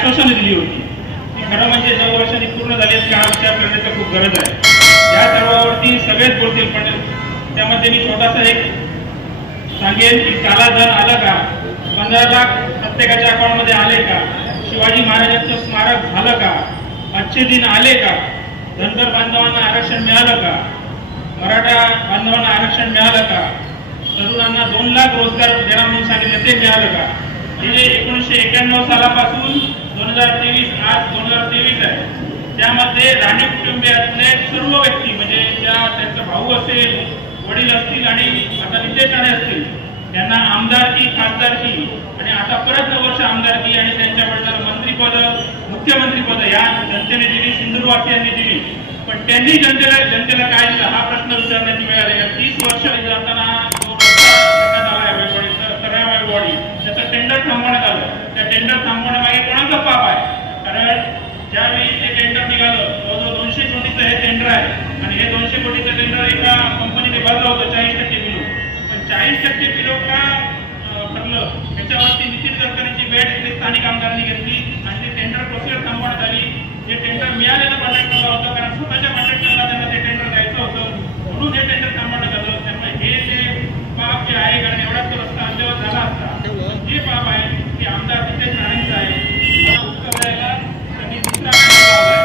आश्वासनं दिली होती ती खरं म्हणजे 9 वर्षांनी पूर्ण झाली आहेत का विचार करण्याची खूप गरज आहे. या सर्वावरती सगळेच बोलतील, पण त्यामध्ये मी छोटासा एक सांगेन की काला धन आलं का, 15 लाख प्रत्येकाच्या अकाउंटमध्ये आले का, शिवाजी महाराजांचं स्मारक झालं का, अच्छे दिन आले का, धनगर बांधवांना आरक्षण मिळालं का, मराठा बांधवांना आरक्षण मिळालं का, तरुणांना 2 लाख रोजगार देणार म्हणून सांगितलं ते मिळालं का. हे 1991 सालापासून 2023 आज 2023 आहे. त्यामध्ये राणे कुटुंबियातले सर्व व्यक्ती म्हणजे त्यांचा भाऊ असेल, वडील असतील आणि आता नितेश राणे असतील, त्यांना आमदारकी, खासदारकी आणि आता परत 9 वर्ष आमदारकी आणि त्यांच्या वडिलांना मंत्रीपद, मुख्यमंत्रीपद या जनतेने दिली, सिंधुदुर्गवासियांनी दिली. पण त्यांनी जनतेला काय दिलं हा प्रश्न विचारण्याची वेळ आली. 30 वर्ष जाताना जो रस्ता करण्यात आला आहे वाडी, त्याचं टेंडर थांबवण्यात आलं. त्या टेंडर थांबवण्यामागे कोणाचं पाप आहे? कारण ज्यावेळी ते टेंडर निघालं, जवळजवळ 200 कोटीचं हे टेंडर आहे आणि हे 200 कोटीचं टेंडर एका कंपनीने भरलं होतं 40% बिलो. पण 40% बिलो का ठरलं त्याच्यावरती नितीन गडकरींची भेट ते स्थानिक आमदारांनी घेतली आणि ते टेंडर प्रोसिजर थांबवण्यात आली. हे टेंडर मिळालेलं कॉन्ट्रॅक्टरला होतं, कारण स्वतःच्या कॉन्ट्रॅक्टरला त्यांना ते टेंडर द्यायचं होतं, म्हणून हे टेंडर थांबवण्यात आलं. त्यामुळे हे जे पाप जे आहे, कारण एवढाच तो रस्ता अद्यावत झाला असता, हे पाप आहे की आमदार नितेश राणेंचं आहे. उत्तर द्यायला त्यांनी दुसरा बॅनर लावलाय.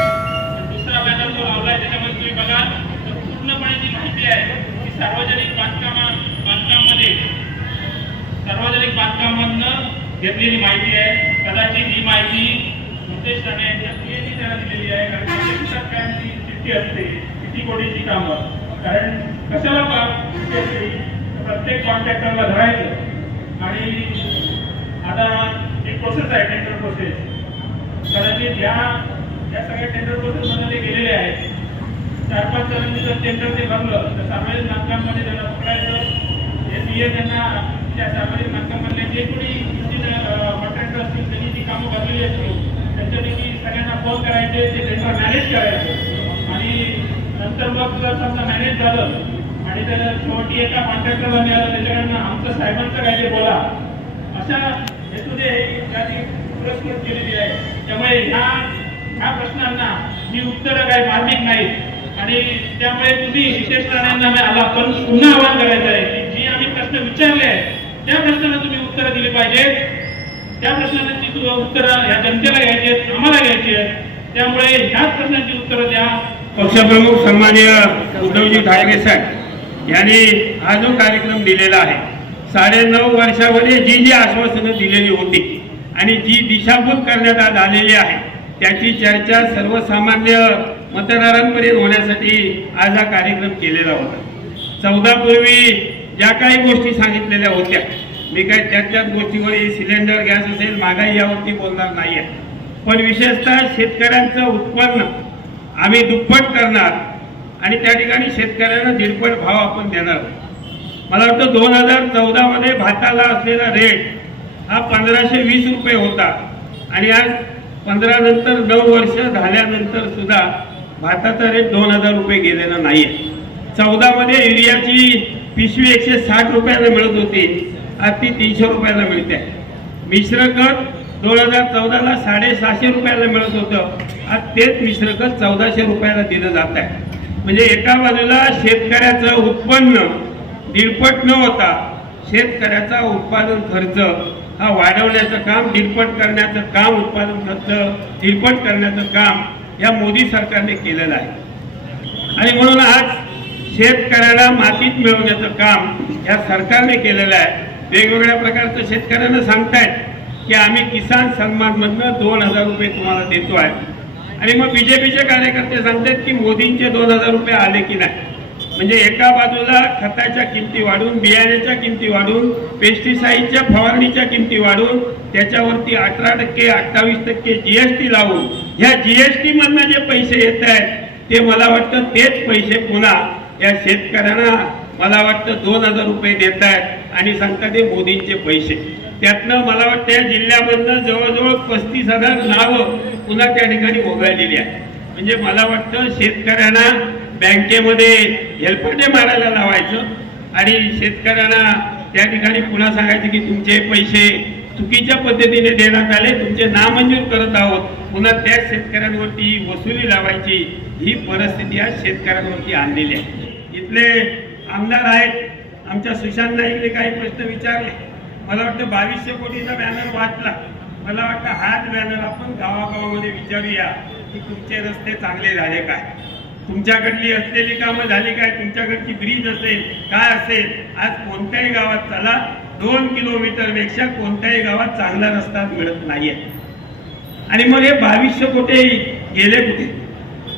दुसरा बॅनर जो लावलाय त्याच्यामध्ये तुम्ही बघाल तर पूर्णपणे जी माहिती आहे की सार्वजनिक बांधकामांमधनं घेतलेली माहिती आहे. कदाचित ही माहिती नितेश राणे यांच्या पीएनी त्याला दिलेली आहे, कारण त्यांची चिठ्ठी असते, किती कोटीची कामं. कारण कशाला प्रत्येक कॉन्ट्रॅक्टरला धरायचं आणि आता एक प्रोसेस आहे टेंडर प्रोसेस. कदाचित या सगळ्या टेंडर प्रोसेस मध्ये ते गेलेले आहेत. 4-5 जणांनी जर टेंडर ते भरलं तर सार्वजनिक बांधकामामध्ये त्यांना पकडायचं. हे सीए त्यांना त्या सार्वजनिक बांधकामातले जे कोणी कॉन्ट्रॅक्टर असतील त्यांनी जी कामं भरलेली असतील त्यांच्यापैकी सगळ्यांना फोन करायचे, ते टेंडर मॅनेज करायचं आणि नंतर मग जर समजा मॅनेज झालं आणि त्याला शेवटी एका कॉन्ट्रॅक्टरला मिळालं त्याच्याकडनं आमचं साहेबांचं काय ते बोला, अशा हेतूने त्यांनी पुरस्कृत केलेली आहे. त्यामुळे ह्या प्रश्नांना ही उत्तरं काही मार्मिक नाहीत आणि त्यामुळे तुम्ही नितेश राणेंना मला पण पुन्हा आवाहन करायचं आहे की जी आम्ही प्रश्न विचारले आहेत त्या प्रश्नांना तुम्ही उत्तरं दिली पाहिजेत. त्या प्रश्नांची उत्तरं या जनतेला घ्यायची आहेत, आम्हाला घ्यायची आहेत. त्यामुळे ह्याच प्रश्नांची उत्तरं द्या. पक्षप्रमुख सन्माननीय उद्धवजी ठाकरे साहेब यांनी हा जो कार्यक्रम दिलेला आहे, 9.5 वर्षामध्ये जी आश्वासनं दिलेली होती आणि जी दिशाभूल करण्यात आलेली आहे त्याची चर्चा सर्वसामान्य मतदारांपर्यंत होण्यासाठी आज हा कार्यक्रम केलेला होता. 14 पूर्वी ज्या काही गोष्टी सांगितलेल्या होत्या, मी काय त्याच गोष्टीवर सिलेंडर, गॅस असेल, महागाई यावरती बोलणार नाही आहे. पण विशेषतः शेतकऱ्यांचं उत्पन्न आम्ही दुप्पट करणार आणि त्या ठिकाणी शेतकऱ्यांना दीडपट भाव आपण देणार. मला वाटतं 2014 मध्ये भाताला असलेला रेट हा 1520 रुपये होता आणि आज 15 नंतर 9 वर्ष झाल्यानंतर सुद्धा भाताचा रेट 2000 रुपये गेलेला नाही आहे. 14 मध्ये युरियाची पिशवी 160 रुपयाला मिळत होती, आज ती 300 रुपयाला मिळते. मिश्र खत 2014ला 750 रुपयाला मिळत होतं, आज तेच मिश्र खत 1400 रुपयाला दिलं जात आहे. म्हणजे एका बाजूला शेतकऱ्याचं उत्पन्न दीडपट न होता शेतकऱ्याचा उत्पादन खर्च हा वाढवण्याचं काम, दीडपट करण्याचं काम, उत्पादन खर्च दीडपट करण्याचं काम या मोदी सरकारने केलेलं आहे. आणि म्हणून आज शेतकऱ्याला मातीत मिळवण्याचं काम या सरकारने केलेलं आहे. वेगवेगळ्या प्रकारचं शेतकऱ्यांना सांगतायत की आम्ही किसान सन्मानमधनं 2000 रुपये तुम्हाला देतो आहे आणि मग बीजेपीचे कार्यकर्ते सांगतात की मोदींचे 2000 रुपये आले की नाही. म्हणजे एका बाजूला खताच्या किमती वाढून, बियाण्याच्या किमती वाढून, पेस्टिसाइडच्या फवारणीच्या किमती वाढून, त्याच्यावरती 18%, 28% जीएसटी लावून ह्या जीएसटी मधनं जे पैसे येत आहेत ते मला वाटतं तेच पैसे पुन्हा या शेतकऱ्यांना मला वाटतं 2000 रुपये देत आहेत आणि सांगतात ते मोदींचे पैसे. त्यातनं मला वाटतं या जिल्ह्यामधनं जवळजवळ 35,000 नावं पुन्हा त्या ठिकाणी वगळलेली आहे. म्हणजे मला वाटतं शेतकऱ्यांना बँकेमध्ये हेलपाटे मारायला लावायचं आणि शेतकऱ्यांना त्या ठिकाणी पुन्हा सांगायचं की तुमचे पैसे चुकीच्या पद्धतीने देण्यात आले, तुमचे नामंजूर करत आहोत, पुन्हा त्या शेतकऱ्यांवरती वसुली लावायची ही परिस्थिती आज शेतकऱ्यांवरती आणलेली आहे. इथले आमदार आहेत, आमच्या सुशांत नाईकने काही प्रश्न विचारले. मला वाटतं 2200 कोटीचा बॅनर वाचला. मला वाटतं हाच बॅनर आपण गावागावामध्ये विचारूया की तुमचे रस्ते चांगले झाले काय, तुमच्याकडली असलेली कामं झाली काय, तुमच्याकडची ब्रिज असेल काय असेल. आज कोणत्याही गावात चला, 2 किलोमीटरपेक्षा कोणत्याही गावात चांगला रस्ता मिळत नाहीये. आणि मग हे 2200 कोटी गेले कुठे,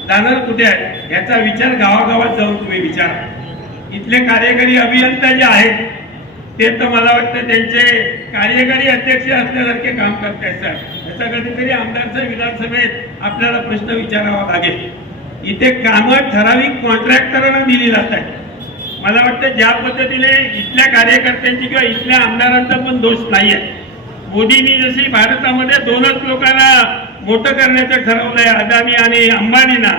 जाणार कुठे आहे, याचा विचार गावागावात जाऊन तुम्ही विचारा. इथले कार्यकारी अभियंता जे आहेत ते तर मला वाटतं त्यांचे कार्यकारी अध्यक्ष असल्यासारखे काम करतायत. सर, याचा कधीतरी आमदारचा विधानसभेत आपल्याला प्रश्न विचारावा लागेल. इथे कामं ठराविक कॉन्ट्रॅक्टरांना दिली जात आहेत. मला वाटतं ज्या पद्धतीने इथल्या कार्यकर्त्यांची किंवा इथल्या आमदारांचा पण दोष नाही आहे. मोदींनी जशी भारतामध्ये 2च लोकांना मोठं करण्याचं ठरवलंय, अदानी आणि अंबानींना,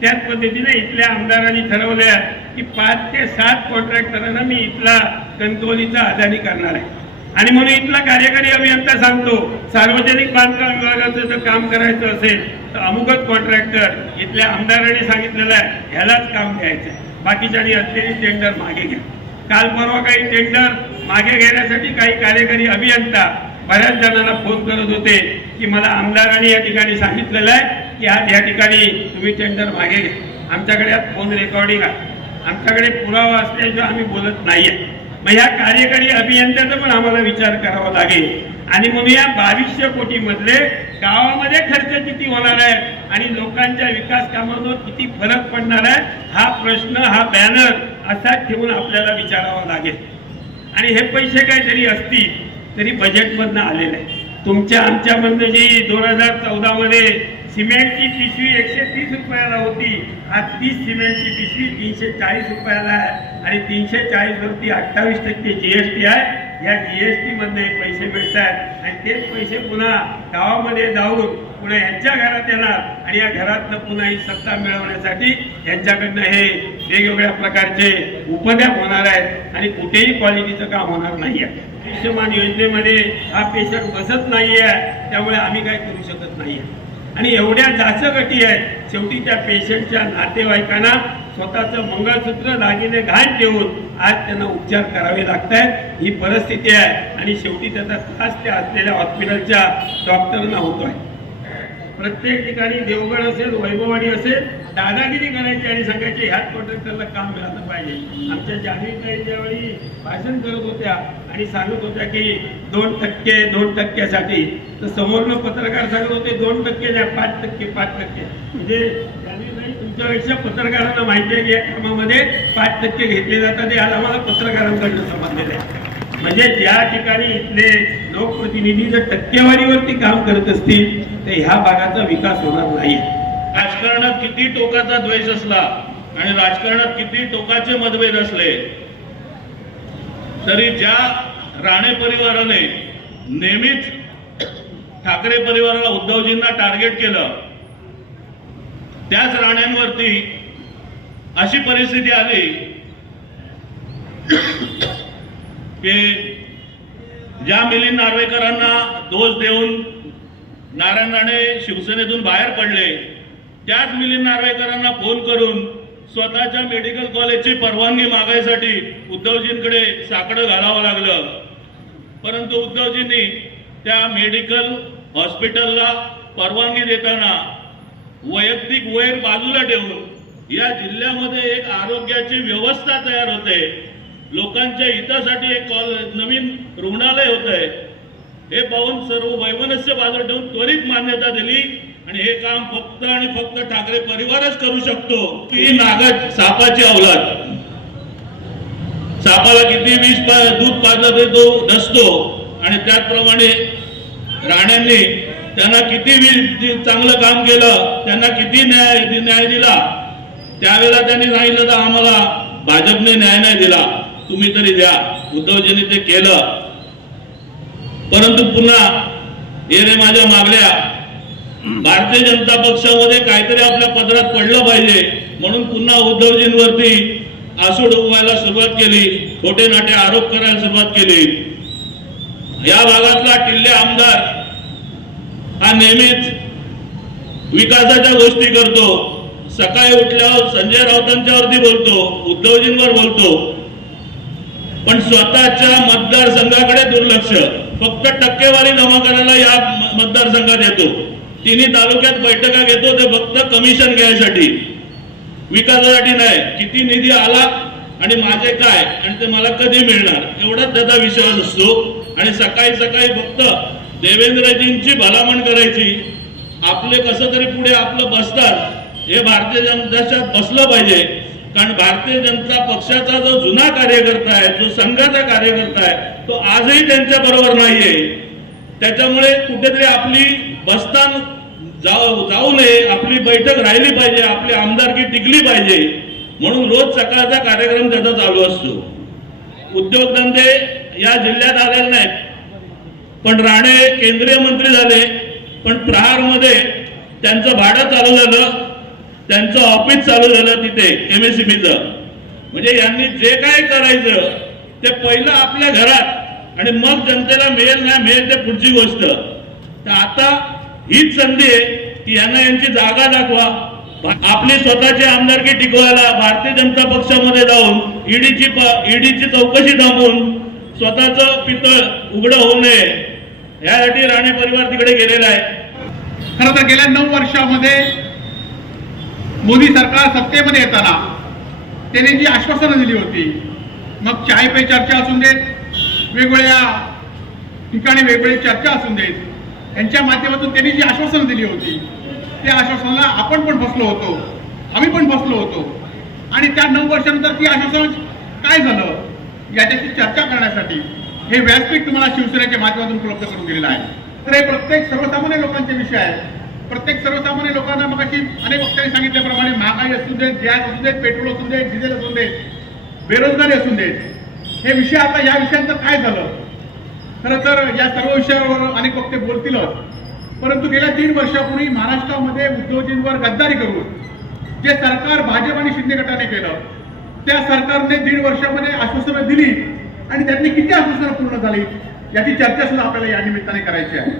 त्याच पद्धतीने इथल्या आमदारांनी ठरवलंय की 5 ते 7 कॉन्ट्रॅक्टरांना मी इथला कणकवलीचा अदानी करणार आहे. आणि म्हणून इथला कार्यकारी अभियंता सांगतो, सार्वजनिक बांधकाम विभागाचं जर काम करायचं असेल तर अमुकच कॉन्ट्रॅक्टर इथल्या आमदारांनी सांगितलेलं आहे, ह्यालाच काम घ्यायचं आहे, बाकीच्यांनी असलेली टेंडर मागे घ्या. काल परवा काही टेंडर मागे घेण्यासाठी काही कार्यकारी अभियंता बऱ्याच जणांना फोन करत होते की मला आमदारांनी या ठिकाणी सांगितलेलं आहे की आज या ठिकाणी तुम्ही टेंडर मागे घ्या. आमच्याकडे आज फोन रेकॉर्डिंग आहे, आमच्याकडे पुरावा असल्याशिवाय आम्ही बोलत नाहीये. मग ह्या कार्यकारी अभियंत्याचा पण आम्हाला विचार करावा लागेल. आणि म्हणून या 2200 कोटी मधले गावामध्ये खर्च किती होणार आहे आणि लोकांच्या विकास कामांवर किती फरक पडणार आहे, हा प्रश्न, हा बॅनर असाच ठेवून आपल्याला विचारावा लागेल. आणि हे पैसे काहीतरी असतील तरी बजेटमधनं आलेले आहे. तुमच्या आमच्यामधनं जी 2014 मध्ये सिमेंटची पिशवी 130 रुपयाला होती, आज 30 सिमेंटची पिशवी 340 रुपयाला आहे. आणि 340 वरती 28% GST आहे. या GST मधले पैसे मिळतात आणि तेच पैसे पुन्हा गावामध्ये जाऊन पुन्हा यांच्या घरात येणार आणि या घरातनं पुन्हा ही सत्ता मिळवण्यासाठी यांच्याकडनं हे वेगवेगळ्या प्रकारचे उपद्याप होणार आहेत आणि कुठेही क्वालिटीचं काम होणार नाही आहे. आयुष्यमान योजनेमध्ये हा पेशंट बसत नाहीये, त्यामुळे आम्ही काय करू शकत नाहीये. आणि एवढ्या जास्त गटी आहेत, शेवटी त्या पेशंटच्या नातेवाईकांना स्वतःचं मंगळसूत्र दागिने घाण ठेवून आज त्यांना उपचार करावे लागत आहेत. ही परिस्थिती आहे आणि शेवटी त्याचा त्रास त्या असलेल्या हॉस्पिटलच्या डॉक्टरांना होतोय. प्रत्येक ठिकाणी देवगड असेल, वैभववाडी असेल, दादागिरी करायची आणि सांगायचे ह्याच कॉन्ट्रॅक्टरला काम मिळालं पाहिजे. आमच्या जाणीवताई ज्यावेळी भाषण करत होत्या आणि सांगत होत्या की 2%साठी, तर समोरनं पत्रकार सांगत होते 2% नाही 5%. म्हणजे जाणीवताई, तुमच्यापेक्षा पत्रकारांना माहिती आहे की या कामामध्ये 5% घेतले जातात, हे आज आम्हाला पत्रकारांकडनं समजलेलं आहे. म्हणजे ज्या ठिकाणी इथले लोकप्रतिनिधी जर टक्केवारीवरती काम करत असतील तर ह्या भागाचा विकास होणार नाही. राजकारणात किती टोकाचा द्वेष असला आणि राजकारणात किती टोकाचे मतभेद असले तरी ज्या राणे परिवाराने नेहमीच ठाकरे परिवाराला, उद्धवजींना टार्गेट केलं, त्याच राण्यांवरती अशी परिस्थिती आली की ज्या मिलिंद नार्वेकरांना दोष देऊन नारायण राणे शिवसेनेतून बाहेर पडले, त्याच मिलिंद नार्वेकरांना फोन करून स्वतःच्या मेडिकल कॉलेजची परवानगी मागायसाठी उद्धवजींकडे साकडं घालावं लागलं. परंतु उद्धवजींनी त्या मेडिकल हॉस्पिटलला परवानगी देताना वैयक्तिक वैर बाजूला ठेवून या जिल्ह्यामध्ये एक आरोग्याची व्यवस्था तयार होते, लोकांच्या हितासाठी एक नवीन रुग्णालय होत आहे, हे पाहून सर्व वैमनस्य बाजूला ठेवून त्वरित मान्यता दिली. आणि हे काम फक्त आणि फक्त ठाकरे परिवारच करू शकतो. ही नागद सापाची अवलाद, सापाला किती विष दूध पाजलं तो नसतो आणि त्याचप्रमाणे राण्यांनी त्यांना किती चांगलं काम केलं, त्यांना किती न्याय दिला. त्यावेळेला त्यांनी सांगितलं तर आम्हाला भाजपने न्याय नाही दिला, तुम्ही तरी द्या. उद्धवजींनी ते केलं. परंतु पुन्हा हे रे माझ्या मागल्या, भारतीय जनता पक्षामध्ये काहीतरी आपल्या पदरात पडलं पाहिजे म्हणून पुन्हा उद्धवजींवरती आसूड उगवायला सुरुवात केली, खोटे नाटे आरोप करायला सुरुवात केली. या भागातला टिल्ले आमदार हा नेहमीच विकासाच्या गोष्टी करतो. सकाळी उठल्यावर संजय राऊतांच्यावरती बोलतो, उद्धवजींवर बोलतो, पण स्वतःच्या मतदारसंघाकडे दुर्लक्ष. फक्त टक्केवारी जमा करायला या मतदारसंघात येतो. तिन्ही तालुक्यात बैठका घेतो ते फक्त कमिशन घ्यायसाठी, विकासासाठी नाही. किती निधी आला आणि माझे काय आणि ते मला कधी मिळणार एवढाच त्याचा विश्वास असतो. आणि सकाळी सकाळी फक्त देवेंद्रजींची भलामण करायची. आपले कसं तरी पुढे आपलं बसतात हे भारतीय जनता बसलं पाहिजे. कारण भारतीय जनता पक्षाचा जो जुना कार्यकर्ता आहे, जो संघाचा कार्यकर्ता आहे, तो आजही त्यांच्या बरोबर नाहीये. त्याच्यामुळे कुठेतरी आपली बस्तान जाऊ नये, आपली बैठक राहिली पाहिजे, आपली आमदारकी टिकली पाहिजे. म्हणून रोज सकाळचा कार्यक्रम त्याचा चालू असतो. उद्योगधंदे या जिल्ह्यात आलेले नाहीत, पण राणे केंद्रीय मंत्री झाले, पण प्रहारमध्ये त्यांचं भाडं चालू झालं, त्यांचं ऑफिस चालू झालं तिथे MSEBचं. म्हणजे यांनी जे काय करायचं ते पहिलं आपल्या घरात आणि मग जनतेला मिळेल नाही मिळेल ते पुढची गोष्ट. तर आता हीच संधी आहे की यांना यांची जागा दाखवा. आपली स्वतःची आमदारकी टिकवायला भारतीय जनता पक्षामध्ये जाऊन ईडीची चौकशी थांबवून स्वतःचं पितळ उघडं होऊ नये यासाठी राणे परिवार तिकडे गेलेला आहे. खरं तर गेल्या 9 वर्षामध्ये मोदी सरकार सत्तेमध्ये येताना त्याने जी आश्वासनं दिली होती, मग चाय पे चर्चा असून देत, वेगवेगळ्या ठिकाणी वेगवेगळी चर्चा असून देत, यांच्या माध्यमातून त्यांनी जी आश्वासनं दिली होती त्या आश्वासनाला आपण पण फसलो होतो, आम्ही पण फसलो होतो. आणि त्या 9 वर्षानंतर ती आश्वासन काय झालं याच्याची चर्चा करण्यासाठी हे व्यासपीठ तुम्हाला शिवसेनेच्या माध्यमातून उपलब्ध करून दिलेलं आहे. तर हे प्रत्येक सर्वसामान्य लोकांचे विषय आहे. प्रत्येक सर्वसामान्य लोकांना मग अनेक वक्त्यांनी सांगितल्याप्रमाणे महागाई असू देत, गॅस असू देत, पेट्रोल असू देत, डिझेल असू देत, बेरोजगारी असू देत, हे विषय आता या विषयांचं काय झालं. खरं तर या सर्व विषयावर अनेक वक्ते बोलतीलच, परंतु गेल्या 1.5 वर्षापूर्वी महाराष्ट्रामध्ये उद्योजकांवर गद्दारी करून जे सरकार भाजप आणि शिंदे गटाने केलं, त्या सरकारने 1.5 वर्षामध्ये आश्वासनं दिली आणि त्यातली किती आश्वासनं पूर्ण झाली याची चर्चा सुद्धा आपल्याला या निमित्ताने करायची आहे.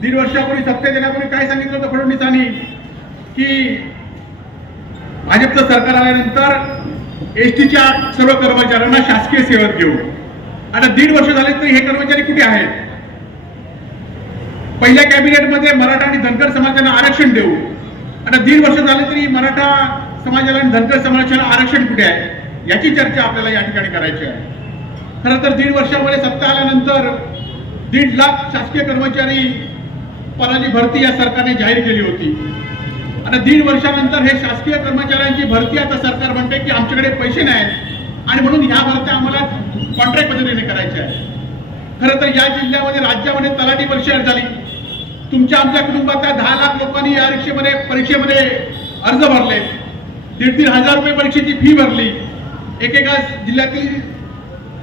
1.5 वर्षापूर्वी सत्तेत येण्यापूर्वी काय सांगितलं होतं फडणवीसांनी की भाजपचं सरकार आल्यानंतर एसटीच्या सर्व कर्मचाऱ्यांना शासकीय सेवेत घेऊ. आता 1.5 वर्ष झाले तरी हे कर्मचारी कुठे आहेत. पहिल्या कॅबिनेटमध्ये मराठा आणि धनगर समाजाला आरक्षण देऊ. आता 1.5 वर्ष झाले तरी मराठा समाजाला आणि धनगर समाजाला आरक्षण कुठे आहे याची चर्चा आपल्याला या ठिकाणी करायची आहे. खरं तर 1.5 वर्षामध्ये सत्ता आल्यानंतर 1.5 लाख शासकीय कर्मचारी पदाची भरती या सरकारने जाहीर केली होती. आता 1.5 वर्षानंतर हे शासकीय कर्मचाऱ्यांची भरती आता सरकार म्हणते की आमच्याकडे पैसे नाहीत आणि म्हणून ह्या भरत्या आम्हाला कॉन्ट्रॅक्ट पद्धतीने करायच्या आहे. खरं तर या जिल्ह्यामध्ये राज्यामध्ये तलाठी परीक्षा झाली. तुमच्या आमच्या कुटुंबातल्या 10 लाख लोकांनी या परीक्षेमध्ये अर्ज भरले. 1,500 रुपये परीक्षेची फी भरली. एकेका जिल्ह्यातील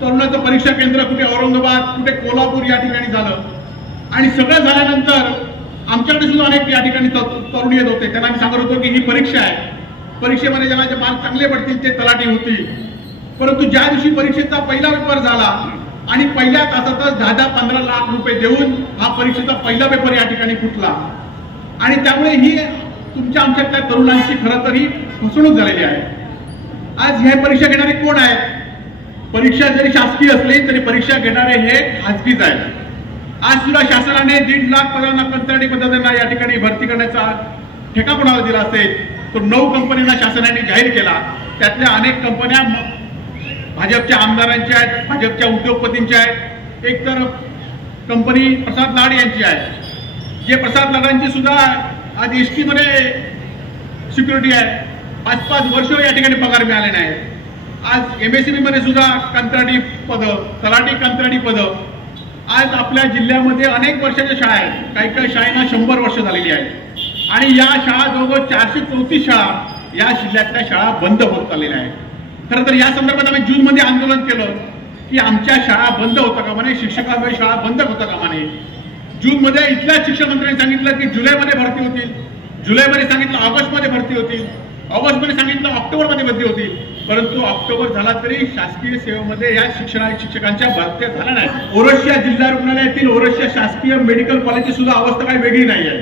तरुणाचं परीक्षा केंद्र कुठे औरंगाबाद, कुठे कोल्हापूर या ठिकाणी झालं. आणि सगळं झाल्यानंतर आमच्याकडे सुद्धा अनेक या ठिकाणी तरुण येत होते. त्यांना आम्ही सांगत होतो की ही परीक्षा आहे, परीक्षेमध्ये ज्यांना जे मार्क चांगले पडतील ते तलाठी होतील. परंतु ज्या दिवशी परीक्षेचा पहिला पेपर झाला आणि पहिल्या तासातच 10-15 लाख रुपये देऊन हा परीक्षेचा पहिला पेपर या ठिकाणी फुटला. आणि त्यामुळे ही तुमच्या आमच्यातल्या तरुणांची खरं तर ही फसवणूक झालेली आहे. आज ह्या परीक्षा घेणारे कोण आहेत. परीक्षा जरी शासकीय असली तरी परीक्षा घेणारे हे खासगीच आहेत. आज सुद्धा शासनाने 1.5 लाख पदांना कंत्राटी पद्धतीने या ठिकाणी भरती करण्याचा ठेका कोणाला दिला असेल तो 9 कंपन्यांना शासनाने जाहीर केला. त्यातल्या अनेक कंपन्या भाजपच्या आमदारांच्या आहेत, भाजपच्या उद्योगपतींच्या आहेत. एक तर कंपनी प्रसाद लाड यांची आहे, जे प्रसाद लाडांची सुद्धा आज एसटी मध्ये सिक्युरिटी आहे. 5-5 वर्ष या ठिकाणी पगार मिळाले नाही. आज MSEB मध्ये सुद्धा कंत्राटी पदं, तलाठी कंत्राटी पदं. आज आपल्या जिल्ह्यामध्ये अनेक वर्षाच्या शाळा आहेत. काही शाळांना 100 वर्ष झालेली आहेत. आणि या शाळा जवळजवळ 434 शाळा या जिल्ह्यातल्या शाळा बंद होत चाललेल्या आहेत. खरं तर या संदर्भात आम्ही जूनमध्ये आंदोलन केलं की आमच्या शाळा बंद होता कामा नये, शिक्षकांमध्ये शाळा बंद होता कामा नये. जूनमध्ये इथल्या शिक्षण मंत्र्यांनी सांगितलं की जुलैमध्ये भरती होतील, जुलैमध्ये सांगितलं ऑगस्टमध्ये भरती होतील, ऑगस्टमध्ये सांगितलं ऑक्टोबरमध्ये भरती होतील. परंतु ऑक्टोबर झाला तरी शासकीय सेवेमध्ये या शिक्षकांच्या भरत्या झाल्या नाही. ओरोशिया जिल्हा रुग्णालयातील ओरोशिया शासकीय मेडिकल कॉलेजची सुद्धा अवस्था काही वेगळी नाही आहे.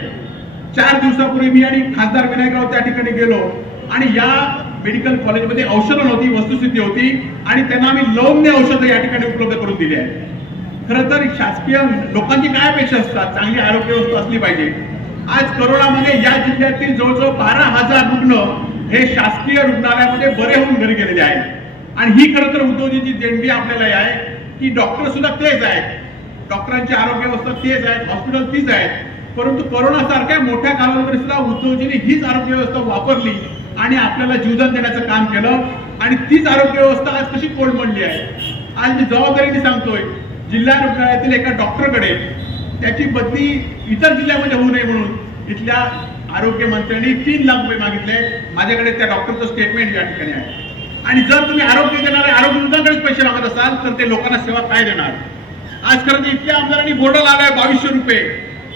4 दिवसापूर्वी मी आणि खासदार विनायकराव त्या ठिकाणी गेलो आणि या मेडिकल कॉलेजमध्ये औषधं नव्हती, वस्तुस्थिती होती आणि त्यांना आम्ही लवण्य औषधं या ठिकाणी उपलब्ध करून दिली आहे. खरं तर शासकीय लोकांची काय अपेक्षा असतात, चांगली आरोग्य व्यवस्था असली पाहिजे. आज करोनामध्ये या जिल्ह्यातील जवळजवळ 12,000 रुग्ण हे शासकीय रुग्णालयामध्ये बरे होऊन घरी गेलेले आहेत आणि ही खरं तर उद्धवजींची देणगी आपल्याला आहे की डॉक्टर सुद्धा तेच आहेत, डॉक्टरांची आरोग्य व्यवस्था तेच आहेत, हॉस्पिटल तीच आहेत. परंतु कोरोना सारख्या मोठ्या कालावधीमध्ये सुद्धा उद्धवजींनी हीच आरोग्य व्यवस्था वापरली आणि आपल्याला जीवदान देण्याचं काम केलं आणि तीच आरोग्य व्यवस्था आज कशी कोलमडली आहे. आज मी जबाबदारीने सांगतोय, जिल्हा रुग्णालयातील एका डॉक्टरकडे त्याची बदली इतर जिल्ह्यामध्ये होऊ नये म्हणून इथल्या आरोग्य मंत्र्यांनी 3 लाख रुपये मागितले. माझ्याकडे त्या डॉक्टरचं स्टेटमेंट या ठिकाणी आहे. आणि जर तुम्ही आरोग्य देणारे आरोग्य विभागाकडेच पैसे मागत असाल तर ते लोकांना सेवा काय देणार. आज खरं तर इथल्या आमदारांनी बोर्ड लावलाय 2200 रुपये,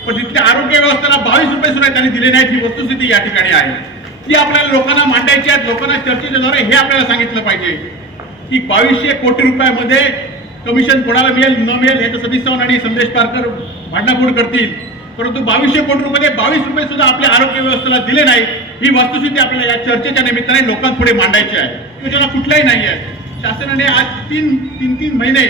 पण तिथल्या आरोग्य व्यवस्थेला 22 रुपये सुद्धा त्यांनी दिले नाहीत. ही वस्तुस्थिती या ठिकाणी आहे. ती आपल्याला लोकांना मांडायची आहेत, लोकांना चर्चेच्या द्वारे हे आपल्याला सांगितलं पाहिजे की 2200 कोटी रुपयामध्ये कमिशन कोणाला मिळेल न मिळेल याचं सतीश चव्हाण आणि संदेश पारकर भांडाफोड करतील, परंतु 2200 कोटी रुपये 22 रुपये सुद्धा आपल्या आरोग्य व्यवस्थेला दिले नाही. ही वस्तुस्थिती आपल्याला या चर्चेच्या निमित्ताने लोकांपुढे मांडायची आहे. योजना कुठल्याही नाही आहे. शासनाने आज तीन महिने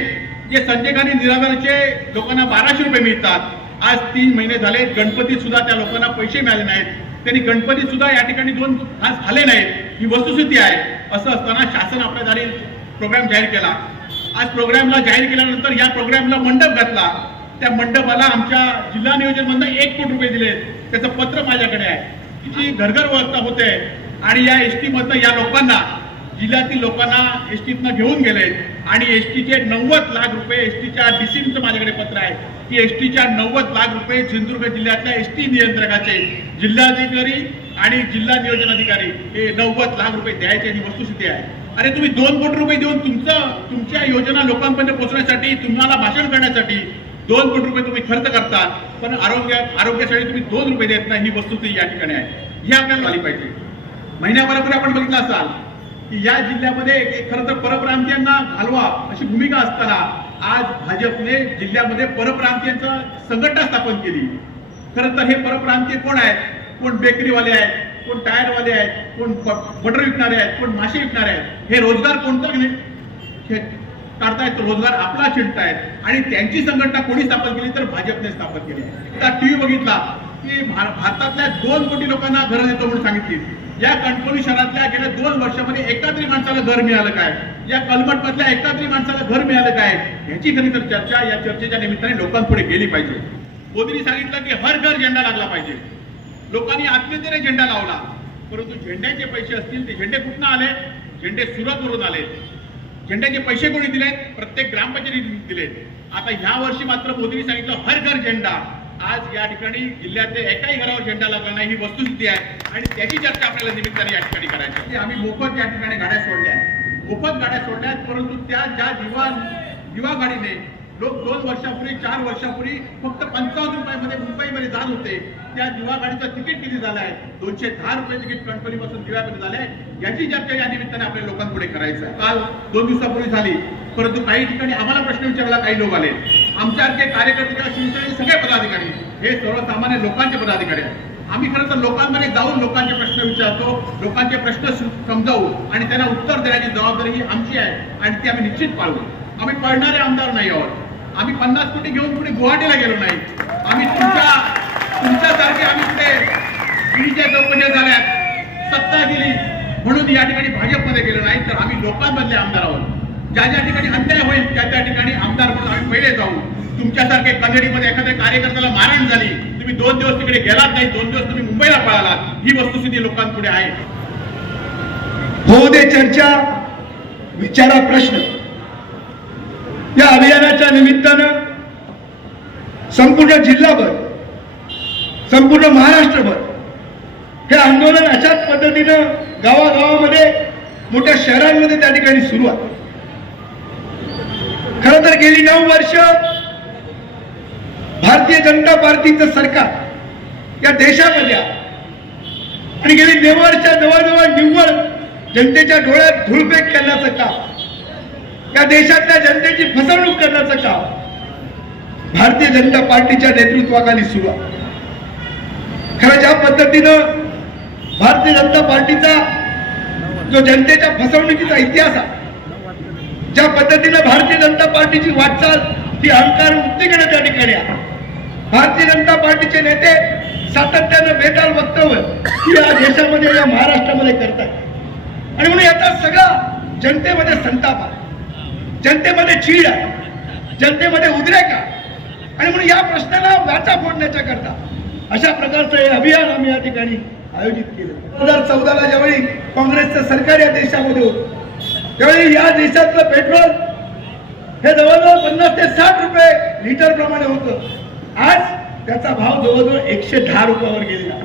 जे संजय गांधी निराधाराचे लोकांना 1200 रुपये मिळतात, आज 3 महिने झाले गणपतीत सुद्धा त्या लोकांना पैसे मिळाले नाहीत. त्यांनी गणपतीत सुद्धा या ठिकाणी 2 तास आले नाहीत. ही वस्तुस्थिती आहे. असं असताना शासन आपल्या दारी प्रोग्राम जाहीर केला. आज प्रोग्रामला जाहीर केल्यानंतर या प्रोग्रामला मंडप घातला. त्या मंडपाला आमच्या जिल्हा नियोजन मधून 1 कोटी रुपये दिले. त्याचं पत्र माझ्याकडे आहे. तिची घरघर व्यवस्था होते आणि या एसटी मधनं या लोकांना, जिल्ह्यातील लोकांना एसटीतनं घेऊन गेले आणि एसटीचे 90 लाख रुपये एसटीच्या डीसीचं माझ्याकडे पत्र आहे की एसटीच्या 90 लाख रुपये सिंधुदुर्ग जिल्ह्यातल्या एसटी नियंत्रकाचे जिल्हाधिकारी आणि जिल्हा नियोजन अधिकारी हे 90 लाख रुपये द्यायचे ही वस्तुस्थिती आहे. अरे तुम्ही 2 कोटी रुपये देऊन तुमच्या योजना लोकांपर्यंत पोहोचण्यासाठी, तुम्हाला भाषण करण्यासाठी 2 कोटी रुपये तुम्ही खर्च करता, पण आरोग्यासाठी तुम्ही 2 रुपये देत नाही. ही वस्तुस्थिती या ठिकाणी आहे. ही आपल्याला आली पाहिजे. महिन्याभरापूर्वी आपण बघितलं असाल की या जिल्ह्यामध्ये खरं तर परप्रांतीयांना घालवा अशी भूमिका असताना आज भाजपने जिल्ह्यामध्ये परप्रांतीयांचं संघटना स्थापन केली. खरं तर हे परप्रांतीय कोण आहेत? कोण बेकरीवाले आहेत, कोण टायरवाले आहेत, कोण बटर विकणारे आहेत, कोण मासे विकणारे आहेत. हे रोजगार कोणता काढतायत, रोजगार आपला चिंतायत आणि त्यांची संघटना कोणी स्थापन केली तर भाजपने स्थापन केली. आता टीव्ही बघितला की भारतातल्या 2 कोटी लोकांना घरं देतो म्हणून सांगितली. या कणकवली शहरातल्या गेल्या 2 वर्षामध्ये एका तरी माणसाला घर मिळालं काय? या कलमट मधल्या एका तरी माणसाला घर मिळालं काय? याची खरी तर चर्चा या चर्चेच्या निमित्ताने लोकांपुढे गेली पाहिजे. मोदींनी सांगितलं की हर घर झेंडा लागला पाहिजे. लोकांनी आत्मीयतेने झेंडा लावला, परंतु झेंड्याचे पैसे असतील ते झेंडे कुठनं आले? झेंडे सुरतवरून आले. झेंड्याचे पैसे कोणी दिले? प्रत्येक ग्रामपंचायतीने दिले. आता ह्या वर्षी मात्र मोदींनी सांगितलं हर घर झेंडा. आज या ठिकाणी जिल्ह्यातल्या एकाही घरावर झेंडा लागला नाही. ही वस्तुस्थिती आहे आणि त्याची चर्चा आपल्याला निमित्ताने या ठिकाणी करायची. आम्ही मोफत या ठिकाणी गाड्या सोडल्या, मोफत गाड्या सोडल्यात, परंतु त्या ज्या दिवा गाडीने लोक 2 वर्षापूर्वी 4 वर्षापूर्वी फक्त 55 रुपयामध्ये मुंबईमध्ये जात होते, त्या दिवा गाडीचं तिकीट किती झालं आहे? 210 रुपये तिकीट कणकवलीपासून दिव्यामध्ये झालं आहे. याची चर्चा या निमित्ताने आपल्या लोकांपुढे करायचं आहे. काल 2 दिवसापूर्वी झाली, परंतु काही ठिकाणी आम्हाला प्रश्न विचारला, काही लोक आले. आमच्यासारखे कार्यकर्ते किंवा शिवसेनेचे सगळे पदाधिकारी हे सर्वसामान्य लोकांचे पदाधिकारी आहेत. आम्ही खरं तर लोकांमध्ये जाऊन लोकांचे प्रश्न विचारतो, लोकांचे प्रश्न समजावू आणि त्यांना उत्तर देण्याची जबाबदारी ही आमची आहे आणि ती आम्ही निश्चित पाळू. आम्ही पळणारे आमदार नाही आहोत. आम्ही 50 कोटी घेऊन पुढे गुवाहाटीला गेलो नाही. आम्ही तुमच्यासारखे आम्ही पुढे ईडीच्या चौकशा झाल्यात, सत्ता दिली म्हणून या ठिकाणी भाजपमध्ये गेलो नाही, तर आम्ही लोकांमधले आमदार आहोत. ज्या ज्या ठिकाणी अन्याय होईल त्या ठिकाणी आमदार म्हणून आम्ही पहिले जाऊ. तुमच्यासारखे कन्नडीमध्ये एखाद्या कार्यकर्त्याला मारहाण झाली, तुम्ही 2 दिवस तिकडे गेलात नाही, 2 दिवस तुम्ही मुंबईला पळालात. ही वस्तुस्थिती लोकांपुढे आहे. होऊ दे चर्चा, विचारा प्रश्न. या अभियानाच्या निमित्तानं संपूर्ण जिल्हाभर, संपूर्ण महाराष्ट्रभर हे आंदोलन अशाच पद्धतीनं गावागावामध्ये, मोठ्या शहरांमध्ये त्या ठिकाणी सुरू आहे. खरं तर गेली 9 वर्ष भारतीय जनता पार्टीचं सरकार या देशामध्ये आणि गेली 9 वर्ष जवळजवळ निव्वळ जनतेच्या डोळ्यात धूळफेक करण्याचं काम, या देशातल्या जनतेची फसवणूक करण्याचं काम भारतीय जनता पार्टीच्या नेतृत्वाखाली सुरू आहे. खरं ज्या पद्धतीनं भारतीय जनता पार्टीचा जो जनतेच्या फसवणुकीचा इतिहास आहे, ज्या पद्धतीनं भारतीय जनता पार्टीची वाटचाल ही अहंकार मुक्तीकडे त्या ठिकाणी आहे. भारतीय जनता पार्टीचे नेते सातत्यानं बेताल वक्तव्य ही या देशामध्ये, या महाराष्ट्रामध्ये करतात आणि म्हणून याचा सगळा जनतेमध्ये संताप आहे, जनतेमध्ये चीड आहे, जनतेमध्ये उद्रेक आहे आणि म्हणून या प्रश्नाला वाचा फोडण्याच्या करता अशा प्रकारचं हे अभियान आम्ही या ठिकाणी आयोजित केलं. 2014ला ज्यावेळी काँग्रेसचं सरकार या देशामध्ये होतं त्यावेळी या देशातलं पेट्रोल हे जवळजवळ 50 ते 60 रुपये लिटर प्रमाणे होतं. आज त्याचा भाव जवळजवळ 110 रुपयावर गेलेला.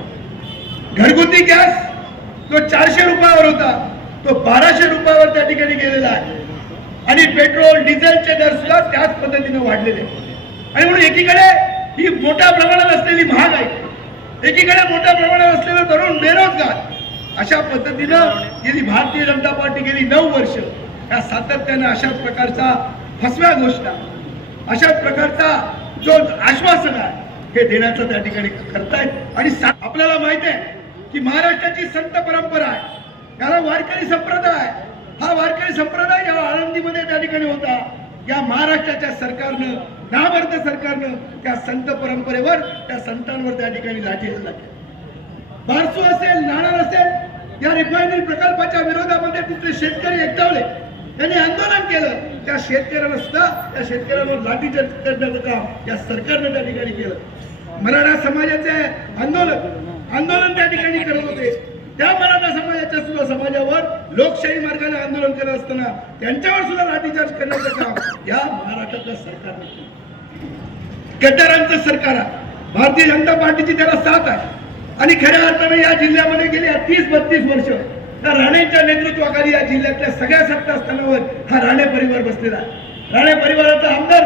घरगुती गॅस जो 400 रुपयावर होता तो 1200 रुपयावर त्या ठिकाणी गेलेला आहे आणि पेट्रोल डिझेलचे दर सुद्धा त्याच पद्धतीने वाढलेले आणि म्हणून एकीकडे ही मोठ्या प्रमाणात असलेली महागाई, एकीकडे मोठ्या प्रमाणात असलेला तरुण बेरोजगार, अशा पद्धतीनं गेली भारतीय जनता पार्टी गेली 9 वर्ष या सातत्यानं अशाच प्रकारचा फसव्या घोषणा, अशाच प्रकारचा जो आश्वासन आहे हे देण्याचं त्या ठिकाणी करतायत. आणि आपल्याला माहित आहे की महाराष्ट्राची संत परंपरा आहे, याला वारकरी संप्रदाय आहे. हा वारकरी संप्रदाय जेव्हा आळंदीमध्ये त्या ठिकाणी होता, या महाराष्ट्राच्या सरकारनं, नामर्द सरकारनं त्या संत परंपरेवर, त्या संतांवर त्या ठिकाणी लाठी हल्ला केला. बारसू असेल, नाणार असेल, या रिफायनरी प्रकल्पाच्या विरोधामध्ये तिथले शेतकरी एकटावले, त्यांनी आंदोलन केलं. त्या शेतकऱ्यांना सुद्धा, त्या शेतकऱ्यांवर लाठीचार्ज करण्याचं काम या सरकारनं त्या ठिकाणी केलं. मराठा समाजाचे आंदोलन त्या ठिकाणी करत होते. त्या मराठा समाजाच्या सुद्धा समाजावर लोकशाही मार्गाने आंदोलन करत असताना त्यांच्यावर सुद्धा लाठीचार्ज करण्याचं काम या महाराष्ट्राच्या सरकारने केलं. गद्दारांचं सरकार आहे, भारतीय जनता पार्टीची त्याला साथ आहे आणि खऱ्या अर्थाने या जिल्ह्यामध्ये गेली 30-32 वर्ष त्या राणेंच्या नेतृत्वाखाली या जिल्ह्यातल्या सगळ्या सत्ता स्थानावर हा राणे परिवार बसलेला आहे. राणे परिवाराचा आमदार,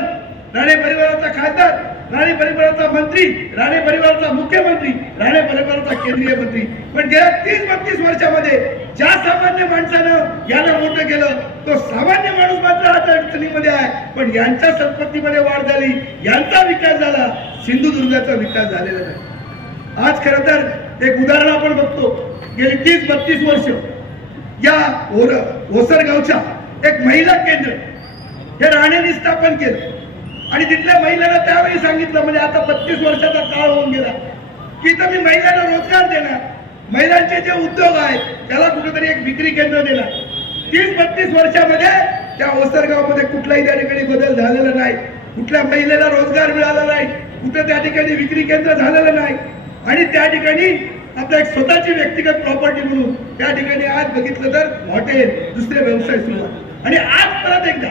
राणे परिवाराचा खासदार, राणे परिवाराचा मंत्री, राणे परिवाराचा मुख्यमंत्री, राणे परिवाराचा केंद्रीय मंत्री. पण गेल्या 30-32 वर्षामध्ये ज्या सामान्य माणसानं याला मोठं केलं तो सामान्य माणूस मात्र आता अडचणीमध्ये आहे. पण यांच्या संपत्तीमध्ये वाढ झाली, यांचा विकास झाला, सिंधुदुर्गाचा विकास झालेला नाही. आज खरं तर एक उदाहरण आपण बघतो, गेली 30-32 वर्ष या ओसरगावच्या एक महिला केंद्र हे राणेंनी स्थापन केलं आणि तिथल्या महिलांना त्यावेळी सांगितलं, म्हणजे आता 35 वर्षाचा काळ होऊन गेला की तर मी महिलांना रोजगार देणार, महिलांचे जे उद्योग आहेत त्याला कुठेतरी एक विक्री केंद्र देणार. 30-32 वर्षामध्ये त्या ओसरगावमध्ये कुठलाही त्या ठिकाणी बदल झालेला नाही, कुठल्या महिलेला रोजगार मिळाला नाही, कुठे त्या ठिकाणी विक्री केंद्र झालेलं नाही आणि त्या ठिकाणी आपल्या एक स्वतःची व्यक्तिगत प्रॉपर्टी म्हणून त्या ठिकाणी आज बघितलं तर हॉटेल, दुसरे व्यवसाय सुरू आहेत. आणि आज परत एकदा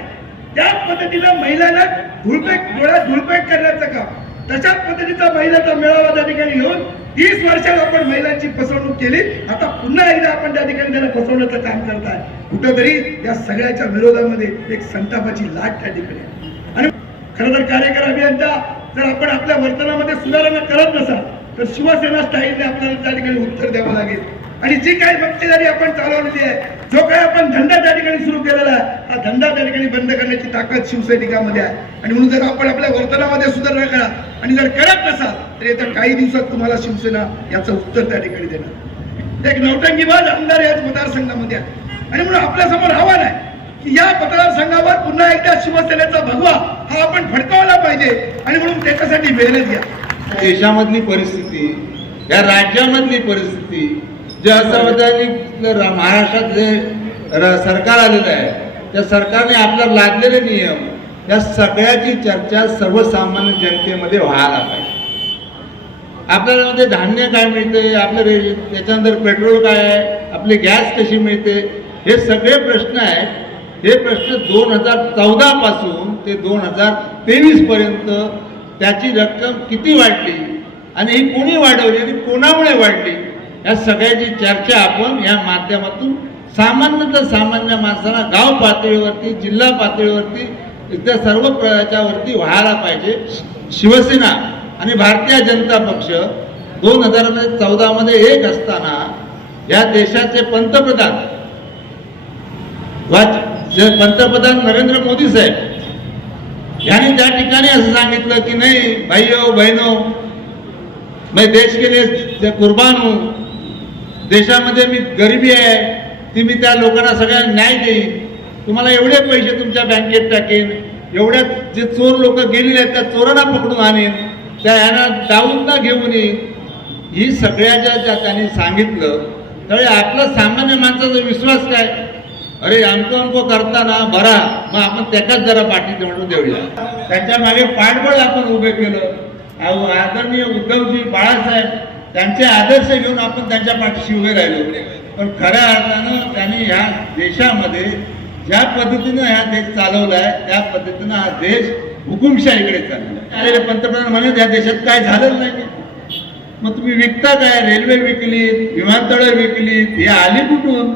त्याच पद्धतीनं महिलांना डोळ्यात धुळपेट करण्याचं काम, तशाच पद्धतीचा महिलाचा मेळावा त्या ठिकाणी घेऊन 30 वर्षात आपण महिलांची फसवणूक केली. आता पुन्हा एकदा आपण त्या ठिकाणी त्यांना फसवण्याचं काम करताय. कुठंतरी या सगळ्याच्या विरोधामध्ये एक संतापाची लाट त्या ठिकाणी आहे. आणि खरं तर कार्यकारी अभियंता जर आपण आपल्या वर्तनामध्ये सुधारणा करत नसाल तर शिवसेना स्टाईलने आपल्याला त्या ठिकाणी उत्तर द्यावं लागेल. आणि जी काही मक्तेदारी आपण चालवलेली आहे, जो काही आपण धंदा त्या ठिकाणी सुरू केलेला आहे, हा धंदा त्या ठिकाणी बंद करण्याची ताकद शिवसैनिकांमध्ये आहे. आणि म्हणून जर आपण आपल्या वर्तनामध्ये सुधारणा करा आणि जर करत नसाल तर येत्या काही दिवसात तुम्हाला शिवसेना याचं उत्तर त्या ठिकाणी देणार. एक नौटंकीबाज आमदार याच मतदारसंघामध्ये आहे आणि म्हणून आपल्या समोर आव्हान आहे की या मतदारसंघावर पुन्हा एकदा शिवसेनेचा भगवा हा आपण फडकावला पाहिजे आणि म्हणून त्याच्यासाठी मेहनत घ्या. देशामधली परिस्थिती, या राज्यामधली परिस्थिती, जे असं महाराष्ट्रात जे सरकार आलेलं आहे त्या सरकारने आपल्यावर लादलेले नियम, या सगळ्याची चर्चा सर्वसामान्य जनतेमध्ये व्हायला पाहिजे. आपल्याला मध्ये धान्य काय मिळते, आपल्या त्याच्यानंतर पेट्रोल काय आहे, आपली गॅस कशी मिळते, हे सगळे प्रश्न आहेत. हे प्रश्न 2014 पासून ते 2023 पर्यंत त्याची रक्कम किती वाढली आणि ही कोणी वाढवली आणि कोणामुळे वाढली, या सगळ्याची चर्चा आपण या माध्यमातून सामान्यतः सामान्य माणसाला गाव पातळीवरती, जिल्हा पातळीवरती, इतर सर्व याच्यावरती व्हायला पाहिजे. शिवसेना आणि भारतीय जनता पक्ष 2014 मध्ये एक असताना या देशाचे पंतप्रधान जे पंतप्रधान नरेंद्र मोदी साहेब यांनी त्या ठिकाणी असं सांगितलं की नाही भाईओ बहिणो, मैं देश के लिए कुर्बान हूं, देशामध्ये मी गरिबी आहे ती मी त्या लोकांना सगळ्यांना न्याय देईन, तुम्हाला एवढे पैसे तुमच्या बँकेत टाकेन, एवढ्यात जे चोर लोक गेलेले आहेत त्या चोरांना पकडून आणेन, त्या यांना डाऊनला घेऊन येईन. ही सगळ्याच्या ज्या त्यांनी सांगितलं त्यावेळी आपला सामान्य माणसाचा विश्वास काय, अरे अमको करताना बरा, मग आपण त्याच्याच जरा पाठी म्हणून देऊया. त्यांच्या मागे पाठबळ आपण उभे केलं. आदरणीय उद्धवजी बाळासाहेब त्यांचे आदर्श घेऊन आपण त्यांच्या पाठीशी उभे राहिलो. पण खऱ्या अर्थानं त्यांनी ह्या देशामध्ये ज्या पद्धतीनं हा देश चालवलाय त्या पद्धतीनं हा देश हुकुमशाहीकडे चाललाय. अरे पंतप्रधान म्हणत या देशात काय झालं नाही, मग तुम्ही विकता काय, रेल्वे विकलीत, विमानतळं विकलीत, हे आली कुठून,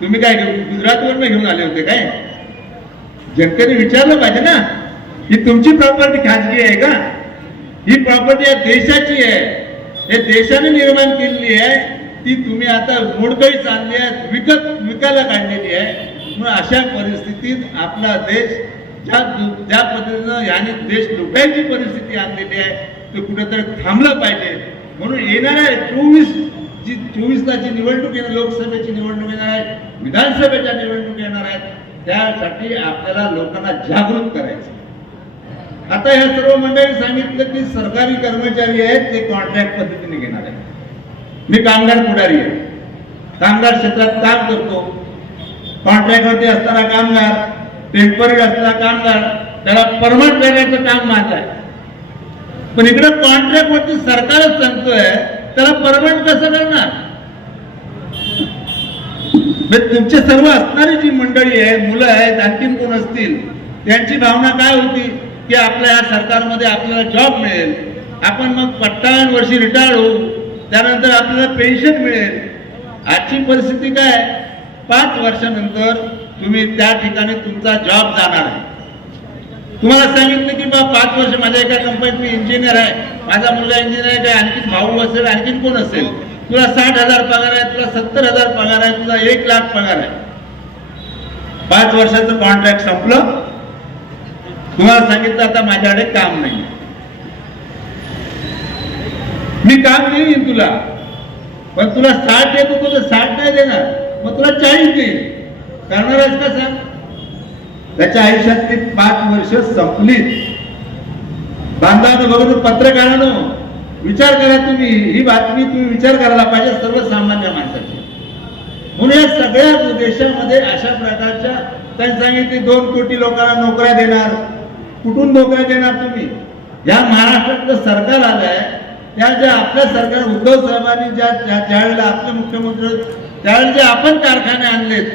तुम्ही काय गुजरातवरनं घेऊन आले होते काय? जनतेने विचारलं पाहिजे ना, ही तुमची प्रॉपर्टी खाजगी आहे का? ही प्रॉपर्टी या देशाची आहे, हे देशाने निर्माण केलेली आहे, ती तुम्ही आता मोडकळीच आणली आहे, विकायला काढलेली आहे. मग अशा परिस्थितीत आपला देश ज्या पद्धतीनं याने देश लुटायची परिस्थिती आणलेली आहे ते कुठेतरी थांबलं पाहिजे. म्हणून येणाऱ्या 24 निवडणूक येणार, लोकसभेची निवडणूक येणार आहे, विधानसभेच्या निवडणूक येणार आहेत, त्यासाठी आपल्याला लोकांना जागृत करायचं. आता ह्या सर्व मंडळी सांगितलं की सरकारी कर्मचारी आहेत ते कॉन्ट्रॅक्ट पद्धतीने घेणार आहेत. मी कामगार पुढारी आहे, कामगार क्षेत्रात काम करतो. कॉन्ट्रॅक्टवरती असणारा कामगार, टेम्पररी असणारा कामगार, त्याला परमनंट देण्याचं काम माझं आहे. पण इकडे कॉन्ट्रॅक्टवरती सरकारच सांगतोय त्याला परमनंट कसं करणार? तुमचे सर्व असणारी जी मंडळी आहे, मुलं आहेत, आणखीन कोण असतील, त्यांची भावना काय होती की आपल्या या सरकारमध्ये आपल्याला जॉब मिळेल, आपण मग 58 वर्षी रिटायर होऊ, त्यानंतर आपल्याला पेन्शन मिळेल. आजची परिस्थिती काय, 5 वर्षानंतर तुम्ही त्या ठिकाणी तुमचा जॉब जाणार आहे. तुम्हाला सांगितलं की बा 5 वर्ष माझ्या एका कंपनीत मी इंजिनियर आहे, माझा मुलगा इंजिनियर आहे, काय आणखीन भाऊ असेल, आणखीन कोण असेल, तुला 60,000 पगार आहे, तुला 70,000 पगार आहे, तुला 1,00,000 पगार आहे. 5 वर्षाचं कॉन्ट्रॅक्ट संपलं, तुम्हाला सांगितलं आता माझ्याकडे काम नाही, मी काम देईन तुला, पण तुला 60 देतो, तुला 60 नाही देणार, मग तुला 40 देईल. करणार आहेस का सांग? त्याच्या आयुष्यातली 5 वर्ष संपलीत. बांधवानं बघून पत्रकारांनो विचार करा, तुम्ही ही बातमी तुम्ही विचार करायला पाहिजे सर्वसामान्य माणसाची. म्हणून या सगळ्या देशामध्ये अशा प्रकारच्या त्यांनी सांगितले 2 कोटी लोकांना नोकऱ्या देणार. कुठून नोकऱ्या देणार तुम्ही? या महाराष्ट्रातलं सरकार आलंय त्या ज्या आपल्या सरकार उद्धव साहेबांनी ज्यावेळेला आपले मुख्यमंत्री त्यावेळेला जे आपण कारखाने आणलेत,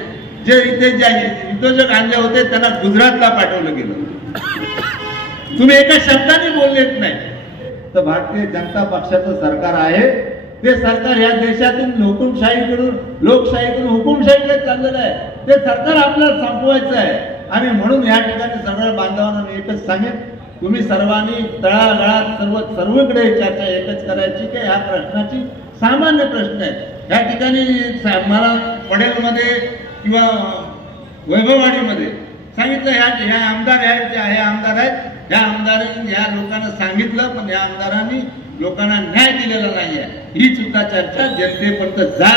जे इथे जे उद्योजक आणले होते त्यांना गुजरातला पाठवलं गेलं. तुम्ही एका शब्दाने बोललेत नाही. तर भारतीय जनता पक्षाचं सरकार आहे, ते सरकार या देशातून लोकशाहीकडून हुकुमशाहीकडे चाललेलं आहे. ते सरकार आपल्याला संपवायचं आहे. आणि म्हणून या ठिकाणी सगळ्या बांधवांना एकच सांगेन, तुम्ही सर्वांनी तळागाळात सर्वकडे चर्चा एकच करायची की ह्या प्रश्नाची सामान्य प्रश्न आहे. या ठिकाणी मला पडेलमध्ये किंवा वैभववाडीमध्ये सांगितलं ह्या आमदार आहेत, हे आमदार आहेत, ह्या आमदारांनी ह्या लोकांना सांगितलं, पण ह्या आमदारांनी लोकांना न्याय दिलेला नाही आहे. ही सुद्धा चर्चा जनतेपर्यंत जा